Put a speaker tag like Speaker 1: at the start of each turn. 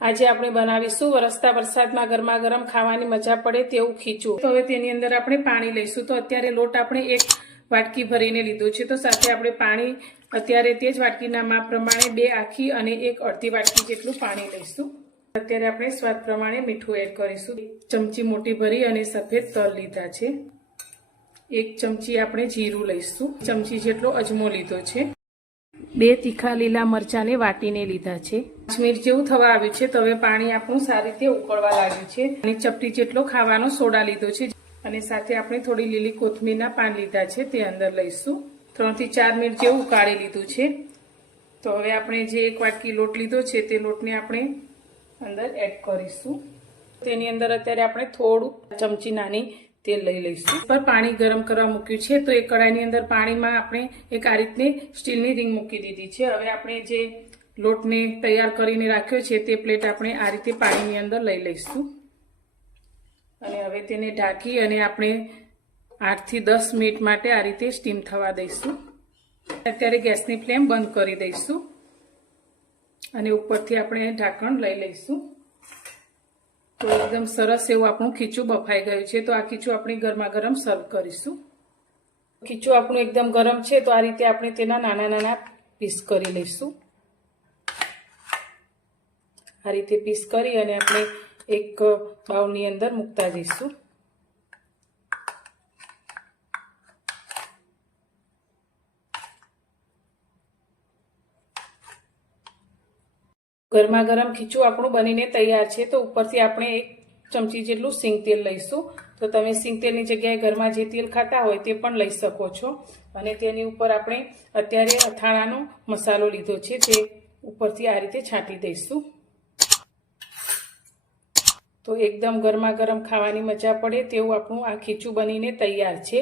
Speaker 1: આજે આપણે બનાવીશું વરસતા વરસાદમાં ગરમા ગરમ ખાવાની મજા પડે તેવું ખીચું. તો હવે તેની અંદર આપણે પાણી લઈશું. તો અત્યારે લોટ આપણે એક વાટકી ભરીને લીધો છે. તો સાથે આપણે પાણી અત્યારે તે જ વાટકીના માપ પ્રમાણે બે આખી અને એક અડધી વાટકી જેટલું પાણી લઈશું. અત્યારે આપણે સ્વાદ પ્રમાણે મીઠું એડ કરીશું. ચમચી મોટી ભરી અને સફેદ તલ લીધા છે. એક ચમચી આપણે જીરું લઈશું. ચમચી જેટલો અજમો લીધો છે. બે તીખા લીલા મરચાંને વાટીને લીધા છે. મિનિટ જેવું થવા આવ્યું છે, તો હવે પાણી આપણું સારી રીતે ઉકળવા લાગ્યું છે. અને ચપટી જેટલો ખાવાનો સોડા લીધો છે. અને સાથે આપણે થોડી લીલી કોથમીરના પાન લીધા છે, તે અંદર લઈશું. ત્રણથી ચાર મિનિટ જેવું ઉકાળી લીધું છે. તો હવે આપણે જે એક વાટકી લોટ લીધો છે, તે લોટને આપણે અંદર એડ કરીશું. તેની અંદર અત્યારે આપણે થોડું ચમચી નાની તેલ લઈ લઈશું. પર પાણી ગરમ કરવા મૂક્યું છે. તો એ કડાઈની અંદર પાણીમાં આપણે એક આ રીતની સ્ટીલની રિંગ મૂકી દીધી છે. હવે આપણે જે લોટને તૈયાર કરીને રાખ્યો છે તે પ્લેટ આપણે આ રીતે પાણીની અંદર લઈ લઈશું. અને હવે તેને ઢાંકી અને આપણે આઠથી દસ મિનિટ માટે આ રીતે સ્ટીમ થવા દઈશું. અત્યારે ગેસની ફ્લેમ બંધ કરી દઈશું. અને ઉપરથી આપણે ઢાંકણ લઈ લઈશું. તો એકદમ સરસ એવું આપણું ખીચું બફાઈ ગયું છે. તો આ ખીચું આપણે ગરમા ગરમ સર્વ કરીશું. ખીચું આપણું એકદમ ગરમ છે, તો આ રીતે આપણે તેના નાના નાના પીસ કરી લઈશું. આ રીતે પીસ કરી અને આપણે એક બાઉલની અંદર મૂકતા જઈશું. ગરમા ગરમ ખીચું આપણું બનીને તૈયાર છે, તો ઉપરથી આપણે એક ચમચી જેટલું સિંગ તેલ લઈશું. તો તમે સિંગ તેલની જગ્યાએ ઘરમાં જે તેલ ખાતા હોય તે પણ લઈ શકો છો. અને તેની ઉપર આપણે અત્યારે અથાણાનો મસાલો લીધો છે તે ઉપરથી આ રીતે છાંટી દઈશું. તો એકદમ ગરમા ગરમ ખાવાની મજા પડે તેવું આપણું આ ખીચું બનીને તૈયાર છે.